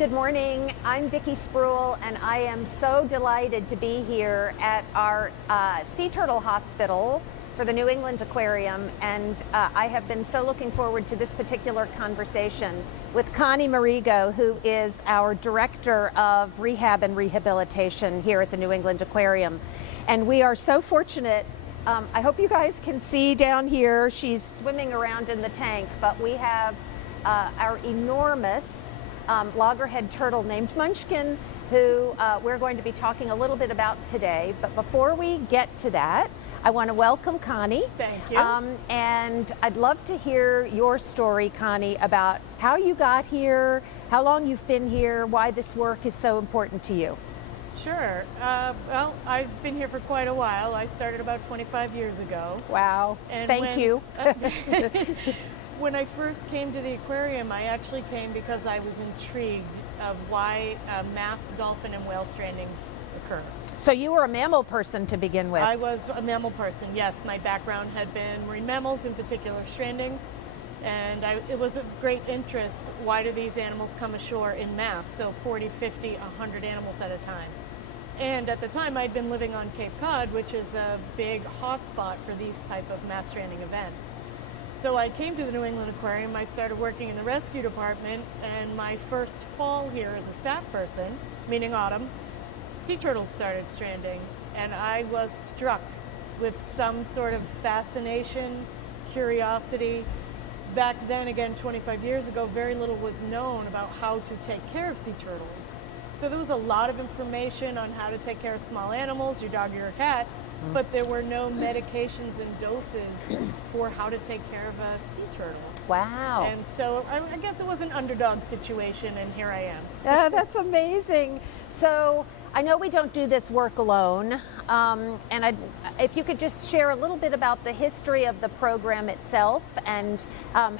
Good morning. I'm Vikki Spruill, and I am so delighted to be here at our sea turtle hospital for the New England Aquarium, and I have been so looking forward to this particular conversation with Connie Merigo, who is our Director of Rehab and Rehabilitation here at the New England Aquarium. And we are so fortunate. I hope you guys can see down here, she's swimming around in the tank, but we have our enormous loggerhead turtle named Munchkin, who we're going to be talking a little bit about today. But before we get to that, I want to welcome Connie. Thank you. And I'd love to hear your story, Connie, about how you got here, how long you've been here, why this work is so important to you. Sure. Well, I've been here for quite a while. I started about 25 years ago. Wow. And Thank you. When I first came to the aquarium, I actually came because I was intrigued of why mass dolphin and whale strandings occur. So you were a mammal person to begin with. I was a mammal person, yes. My background had been marine mammals, in particular strandings, and it was of great interest. Why do these animals come ashore in mass? So 40, 50, 100 animals at a time. And at the time, I'd been living on Cape Cod, which is a big hotspot for these type of mass stranding events. So I came to the New England Aquarium, I started working in the rescue department, and my first fall here as a staff person, meaning autumn, sea turtles started stranding, and I was struck with some sort of fascination, curiosity. Back then, again, 25 years ago, very little was known about how to take care of sea turtles. So there was a lot of information on how to take care of small animals, your dog or your cat, but there were no medications and doses for how to take care of a sea turtle. Wow. And so I guess it was an underdog situation, and here I am. Oh, that's amazing. So I know we don't do this work alone, and if you could just share a little bit about the history of the program itself and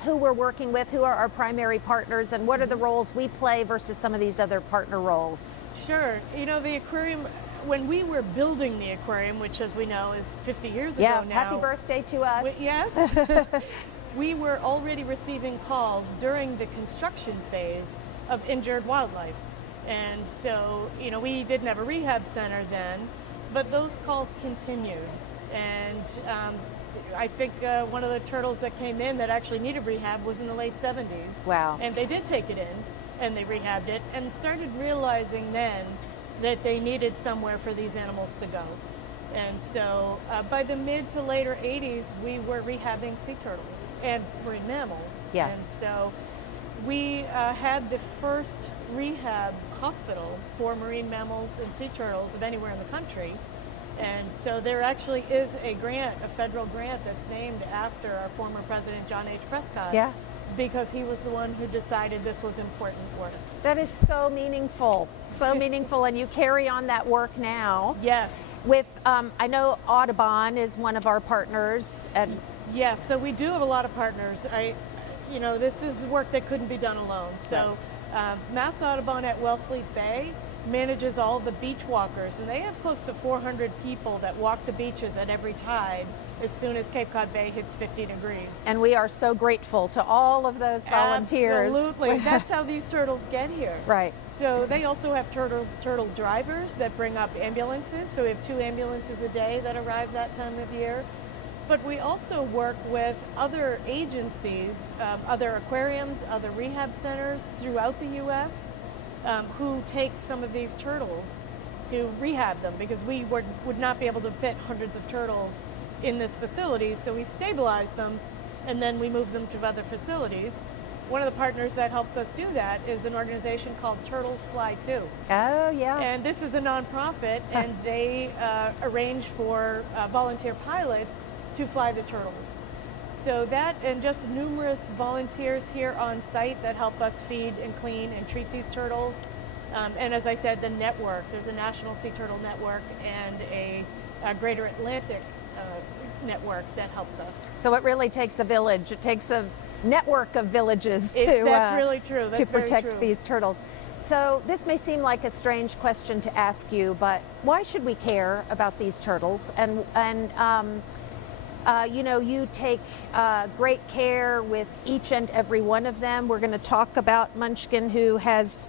who we're working with, who are our primary partners, and what are the roles we play versus some of these other partner roles. Sure. You know, the aquarium, when we were building the aquarium, which as we know is 50 years ago now. Yeah, happy birthday to us. Yes. We were already receiving calls during the construction phase of injured wildlife. And so, you know, we didn't have a rehab center then, but those calls continued. And I think one of the turtles that came in that actually needed rehab was in the late 70s. Wow. And they did take it in, and they rehabbed it, and started realizing then that they needed somewhere for these animals to go. And so by the mid to later 80s, we were rehabbing sea turtles and marine mammals. Yeah. And so we had the first rehab hospital for marine mammals and sea turtles of anywhere in the country. And so there actually is a grant, a federal grant that's named after our former president, John H. Prescott. Yeah. Because he was the one who decided this was important work. That is so meaningful, and you carry on that work now. Yes. With, I know Audubon is one of our partners. And yes, so we do have a lot of partners. You know, this is work that couldn't be done alone. So Mass Audubon at Wellfleet Bay manages all the beach walkers, and they have close to 400 people that walk the beaches at every tide as soon as Cape Cod Bay hits 50 degrees. And we are so grateful to all of those volunteers. Absolutely. That's how these turtles get here. Right. So they also have turtle drivers that bring up ambulances. So we have 2 ambulances a day that arrive that time of year. But we also work with other agencies, other aquariums, other rehab centers throughout the U.S. Who take some of these turtles to rehab them, because we would not be able to fit hundreds of turtles in this facility, so we stabilize them and then we move them to other facilities. One of the partners that helps us do that is an organization called Turtles Fly Too. Oh, yeah. And this is a nonprofit, and they arrange for volunteer pilots to fly the turtles. So that, and just numerous volunteers here on site that help us feed and clean and treat these turtles. And as I said, the network, there's a National Sea Turtle Network and a Greater Atlantic network that helps us. So it really takes a village. It takes a network of villages that's really true. That's to protect very true. these turtles. So this may seem like a strange question to ask you, but why should we care about these turtles? And you know, you take great care with each and every one of them. We're going to talk about Munchkin, who has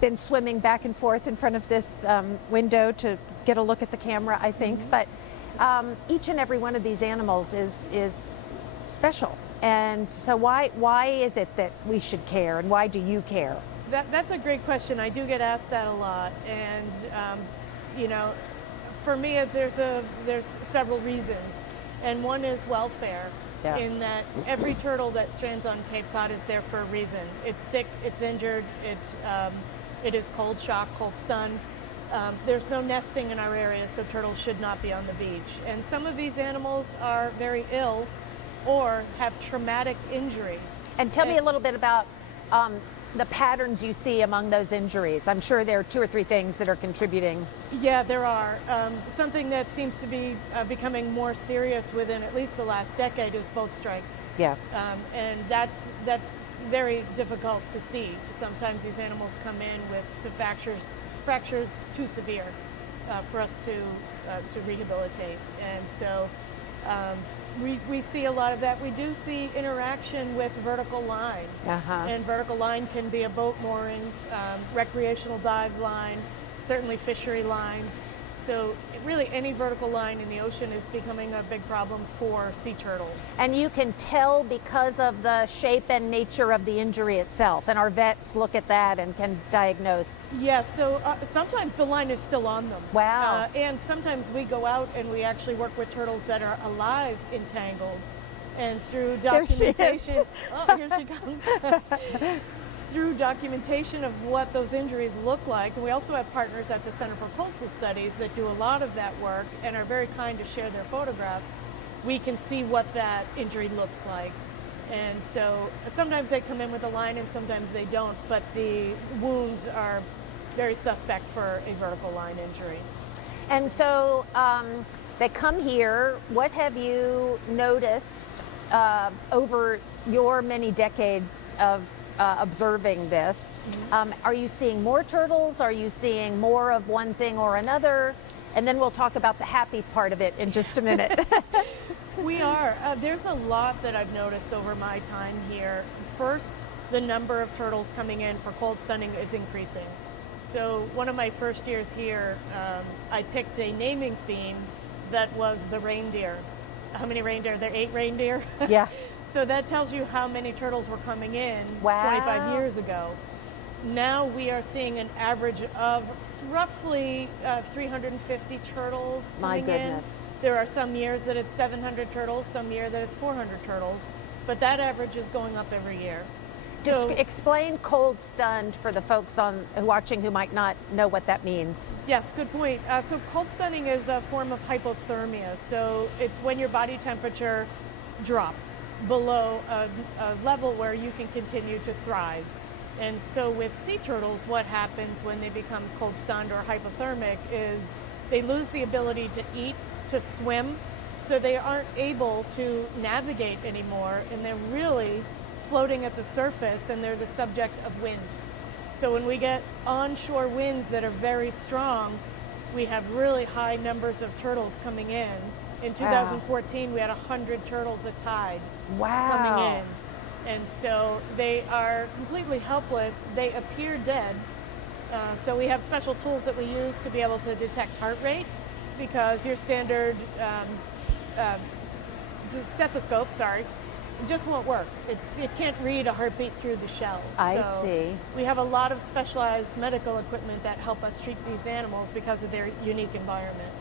been swimming back and forth in front of this window to get a look at the camera, I think. But each and every one of these animals is special. And so why is it that we should care, and why do you care? That's a great question. I do get asked that a lot, and you know, for me, there's several reasons, and one is welfare. Yeah. In that every turtle that strands on Cape Cod is there for a reason. It's sick, it's injured, it is cold shocked, cold stunned. There's no nesting in our area, so turtles should not be on the beach. And some of these animals are very ill or have traumatic injury. And tell me a little bit about the patterns you see among those injuries. I'm sure there are 2 or 3 things that are contributing. Yeah, there are. Something that seems to be becoming more serious within at least the last decade is boat strikes. Yeah. And that's very difficult to see. Sometimes these animals come in with some fractures too severe for us to rehabilitate. And so we see a lot of that. We do see interaction with vertical line. And vertical line can be a boat mooring, recreational dive line, certainly fishery lines. So really any vertical line in the ocean is becoming a big problem for sea turtles. And you can tell because of the shape and nature of the injury itself, and our vets look at that and can diagnose. Yeah, so sometimes the line is still on them. Wow. And sometimes we go out and we actually work with turtles that are alive entangled. And through documentation, oh, here she comes. Through documentation of what those injuries look like, and we also have partners at the Center for Coastal Studies that do a lot of that work and are very kind to share their photographs, we can see what that injury looks like. And so sometimes they come in with a line and sometimes they don't, but the wounds are very suspect for a vertical line injury. And so they come here. What have you noticed over your many decades of observing this? Are you seeing more turtles? Are you seeing more of one thing or another? And then we'll talk about the happy part of it in just a minute. We are. There's a lot that I've noticed over my time here. First, the number of turtles coming in for cold stunning is increasing. So one of my first years here, I picked a naming theme that was the reindeer. How many reindeer? There are 8 reindeer? Yeah. So that tells you how many turtles were coming in 25 years ago. Now we are seeing an average of roughly 350 turtles coming in. There are some years that it's 700 turtles, some year that it's 400 turtles, but that average is going up every year. Just explain cold stunned for the folks watching who might not know what that means. Yes, good point. So cold stunning is a form of hypothermia. So it's when your body temperature drops below a level where you can continue to thrive. And so with sea turtles, what happens when they become cold stunned or hypothermic is they lose the ability to eat, to swim, so they aren't able to navigate anymore, and they're really floating at the surface, and they're the subject of wind. So when we get onshore winds that are very strong, we have really high numbers of turtles coming in. In 2014, we had 100 turtles a tide coming in. And so they are completely helpless. They appear dead. So we have special tools that we use to be able to detect heart rate, because your standard stethoscope, just won't work. It can't read a heartbeat through the shells. I see. We have a lot of specialized medical equipment that help us treat these animals because of their unique environment.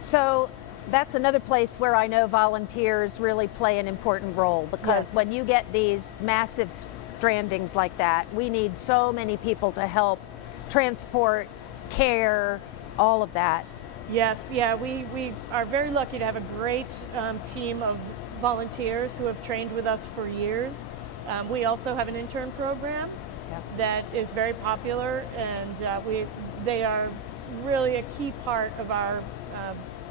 So that's another place where I know volunteers really play an important role, because when you get these massive strandings like that, we need so many people to help transport, care, all of that. Yes, yeah, we are very lucky to have a great team of volunteers who have trained with us for years. We also have an intern program that is very popular, and they are really a key part of our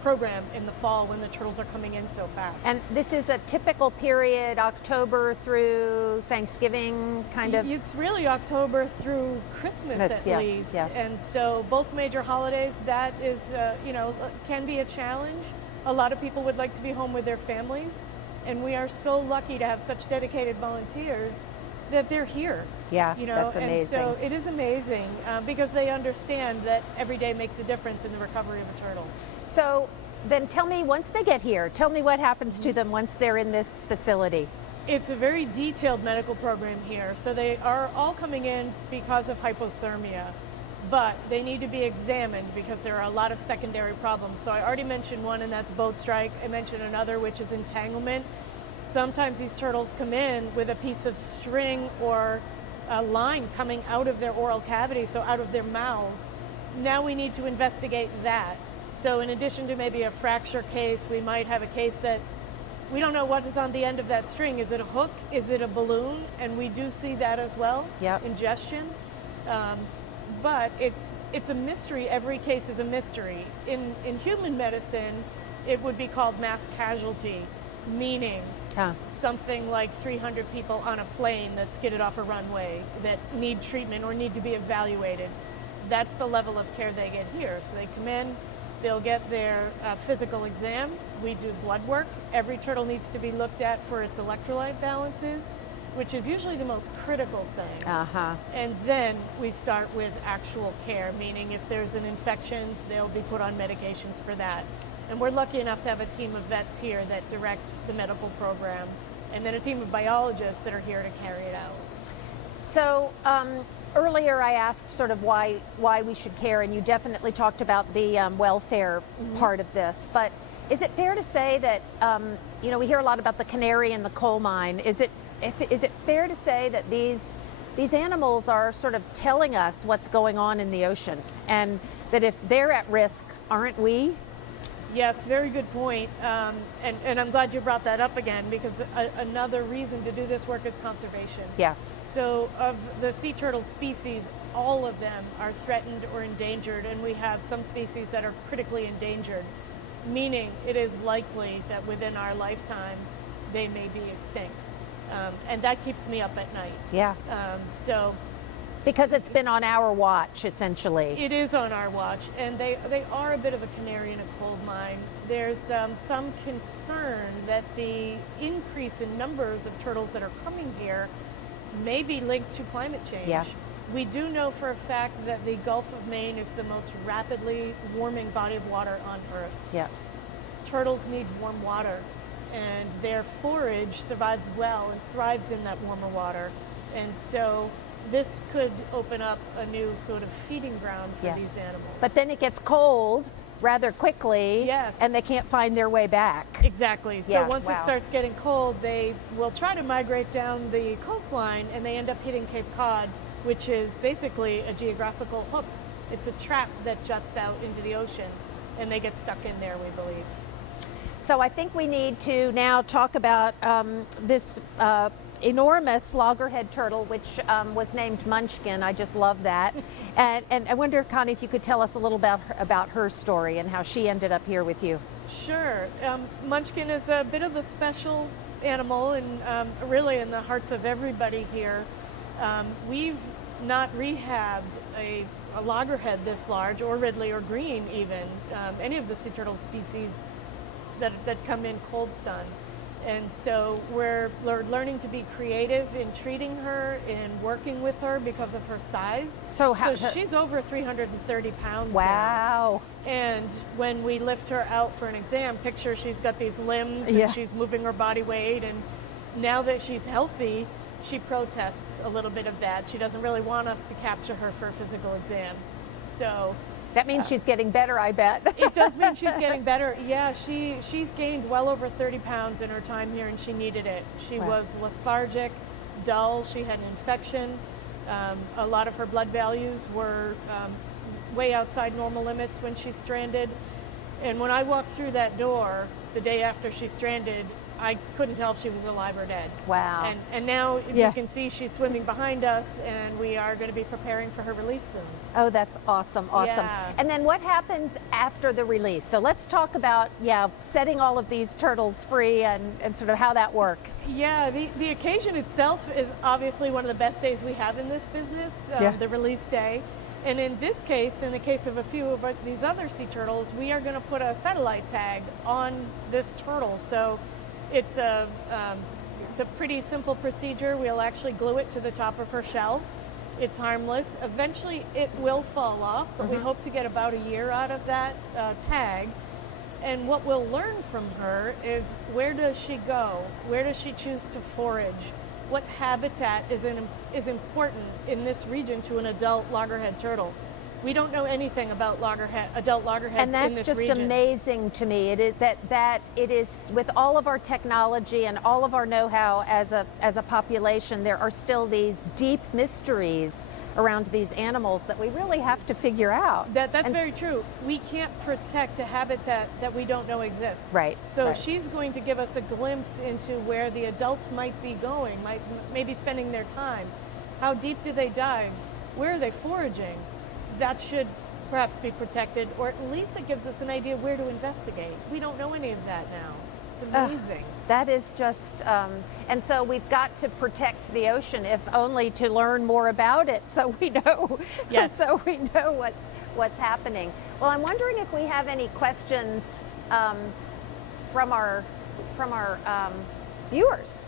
program in the fall when the turtles are coming in so fast. And this is a typical period, October through Thanksgiving, kind of? It's really October through Christmas at least. Yeah. And so both major holidays, that is, can be a challenge. A lot of people would like to be home with their families, and we are so lucky to have such dedicated volunteers that they're here. Yeah, You know, that's and amazing. so it is amazing because they understand that every day makes a difference in the recovery of a turtle. So then tell me, once they get here, tell me what happens to them once they're in this facility. It's a very detailed medical program here. So they are all coming in because of hypothermia, but they need to be examined because there are a lot of secondary problems. So I already mentioned one, and that's boat strike. I mentioned another, which is entanglement. Sometimes these turtles come in with a piece of string or a line coming out of their oral cavity, so out of their mouths. Now we need to investigate that. So in addition to maybe a fracture case, we might have a case that we don't know what is on the end of that string. Is it a hook? Is it a balloon? And we do see that as well. Yep. Ingestion. But it's a mystery. Every case is a mystery. In human medicine, it would be called mass casualty, meaning something like 300 people on a plane that skidded off a runway that need treatment or need to be evaluated. That's the level of care they get here. So they come in, they'll get their physical exam. We do blood work. Every turtle needs to be looked at for its electrolyte balances, which is usually the most critical thing. And then we start with actual care, meaning if there's an infection, they'll be put on medications for that. And we're lucky enough to have a team of vets here that direct the medical program, and then a team of biologists that are here to carry it out. So earlier I asked sort of why we should care, and you definitely talked about the welfare part of this. But is it fair to say that you know, we hear a lot about the canary in the coal mine? Is it fair to say that these animals are sort of telling us what's going on in the ocean, and that if they're at risk, aren't we? Yes, very good point. And I'm glad you brought that up again, because another reason to do this work is conservation. Yeah. So of the sea turtle species, all of them are threatened or endangered, and we have some species that are critically endangered, meaning it is likely that within our lifetime they may be extinct. And that keeps me up at night. Yeah. So because it's been on our watch, essentially. it is on our watch, and they are a bit of a canary in a coal mine. There's some concern that the increase in numbers of turtles that are coming here may be linked to climate change. Yeah. We do know for a fact that the Gulf of Maine is the most rapidly warming body of water on Earth. Yeah. Turtles need warm water, and their forage survives well and thrives in that warmer water. And so this could open up a new sort of feeding ground for these animals. But then it gets cold rather quickly, Yes. and they can't find their way back. Exactly. So Yeah, once wow. it starts getting cold, they will try to migrate down the coastline, and they end up hitting Cape Cod, which is basically a geographical hook. It's a trap that juts out into the ocean, and they get stuck in there, we believe. So I think we need to now talk about this enormous loggerhead turtle, which was named Munchkin. I just love that. And I wonder, Connie, if you could tell us a little about her story and how she ended up here with you. Sure. Munchkin is a bit of a special animal, and really in the hearts of everybody here. We've not rehabbed a loggerhead this large, or Ridley or green even, any of the sea turtle species that come in cold sun. And so we're learning to be creative in treating her, in working with her because of her size. So she's over 330 pounds Wow. now. And when we lift her out for an exam, picture she's got these limbs Yeah. and she's moving her body weight. And now that she's healthy, she protests a little bit of that. She doesn't really want us to capture her for a physical exam. So That means she's getting better, I bet. it does mean she's getting better. Yeah, she's gained well over 30 pounds in her time here, and she needed it. She was lethargic, dull. She had an infection. A lot of her blood values were way outside normal limits when she stranded. And when I walked through that door the day after she stranded, I couldn't tell if she was alive or dead. Wow. And now you can see she's swimming behind us, and we are going to be preparing for her release soon. Oh, that's awesome, awesome. Yeah. And then what happens after the release? So let's talk about, setting all of these turtles free and sort of how that works. Yeah, the occasion itself is obviously one of the best days we have in this business, the release day. And in this case, in the case of a few of these other sea turtles, we are going to put a satellite tag on this turtle. So it's a It's a pretty simple procedure. We'll actually glue it to the top of her shell. It's harmless. Eventually it will fall off, but we hope to get about a year out of that tag. And what we'll learn from her is, where does she go? Where does she choose to forage? What habitat is important in this region to an adult loggerhead turtle? We don't know anything about adult loggerheads in this region. And that's just amazing to me. It is that it is, with all of our technology and all of our know-how as a population, there are still these deep mysteries around these animals that we really have to figure out. That's very true. We can't protect a habitat that we don't know exists. Right. So right. she's going to give us a glimpse into where the adults might be going, maybe spending their time. How deep do they dive? Where are they foraging? That should perhaps be protected, or at least it gives us an idea where to investigate. We don't know any of that now. It's amazing. That is just, and so we've got to protect the ocean, if only to learn more about it, so we know. Yes. So we know what's happening. Well, I'm wondering if we have any questions from our viewers.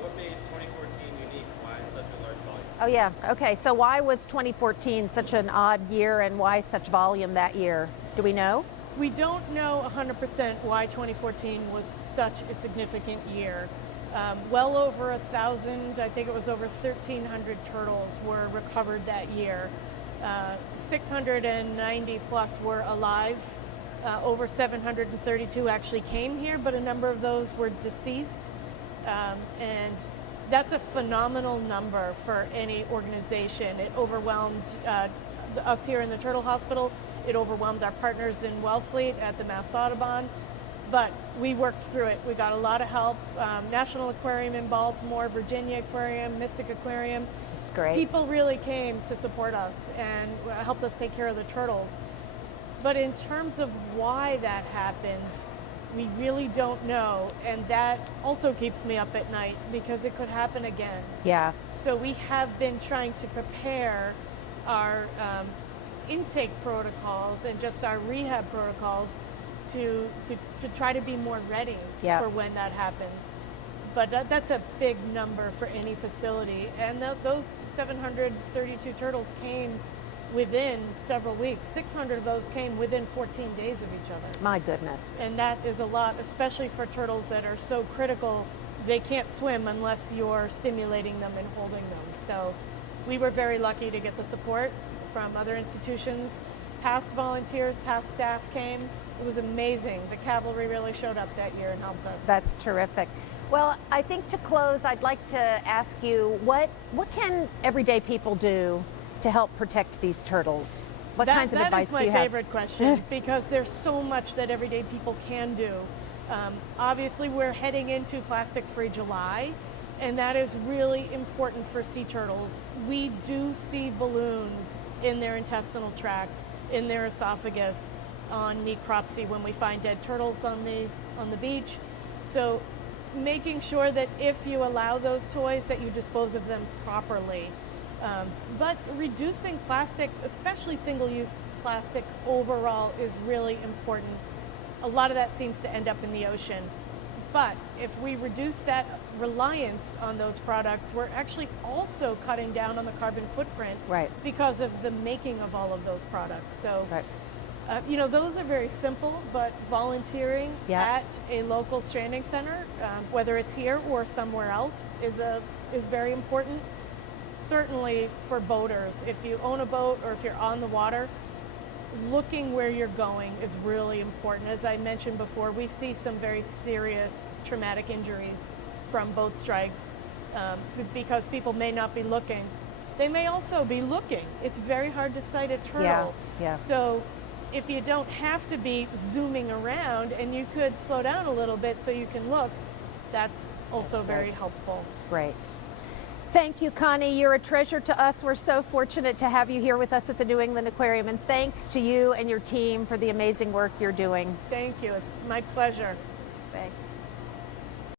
What made 2014 unique? Why such a large volume? Oh yeah. Okay. So why was 2014 such an odd year, and why such volume that year? Do we know? We don't know 100% why 2014 was such a significant year. Well over 1,000, I think it was over 1,300 turtles were recovered that year. 690 plus were alive. Over 732 actually came here, but a number of those were deceased. And that's a phenomenal number for any organization. It overwhelmed us here in the Turtle Hospital. It overwhelmed our partners in Wellfleet at the Mass Audubon, but we worked through it. We got a lot of help. National Aquarium in Baltimore, Virginia Aquarium, Mystic Aquarium. It's great. People really came to support us and helped us take care of the turtles. But in terms of why that happened, we really don't know, and that also keeps me up at night because it could happen again. Yeah. So we have been trying to prepare our intake protocols and just our rehab protocols to try to be more ready for when that happens. But that's a big number for any facility, and those 732 turtles came within several weeks. 600 of those came within 14 days of each other. My goodness. And that is a lot, especially for turtles that are so critical. They can't swim unless you're stimulating them and holding them. So we were very lucky to get the support from other institutions. Past volunteers, past staff came. It was amazing. The cavalry really showed up that year and helped us. That's terrific. Well, I think to close, I'd like to ask you, what can everyday people do to help protect these turtles? What kinds of advice do you have? That is my favorite question because there's so much that everyday people can do. Obviously, we're heading into Plastic-Free July, and that is really important for sea turtles. We do see balloons in their intestinal tract, in their esophagus, on necropsy when we find dead turtles on the beach. So making sure that if you allow those toys that you dispose of them properly. But reducing plastic, especially single-use plastic overall, is really important. A lot of that seems to end up in the ocean. But if we reduce that reliance on those products, we're actually also cutting down on the carbon footprint because of the making of all of those products. So, those are very simple, but volunteering at a local stranding center, whether it's here or somewhere else, is very important. Certainly for boaters, if you own a boat or if you're on the water, looking where you're going is really important. As I mentioned before, we see some very serious traumatic injuries from boat strikes because people may not be looking. They may also be looking. It's very hard to sight a turtle. So if you don't have to be zooming around and you could slow down a little bit so you can look, that's also very helpful. Great. Thank you, Connie. You're a treasure to us. We're so fortunate to have you here with us at the New England Aquarium, and thanks to you and your team for the amazing work you're doing. Thank you. It's my pleasure. Thanks.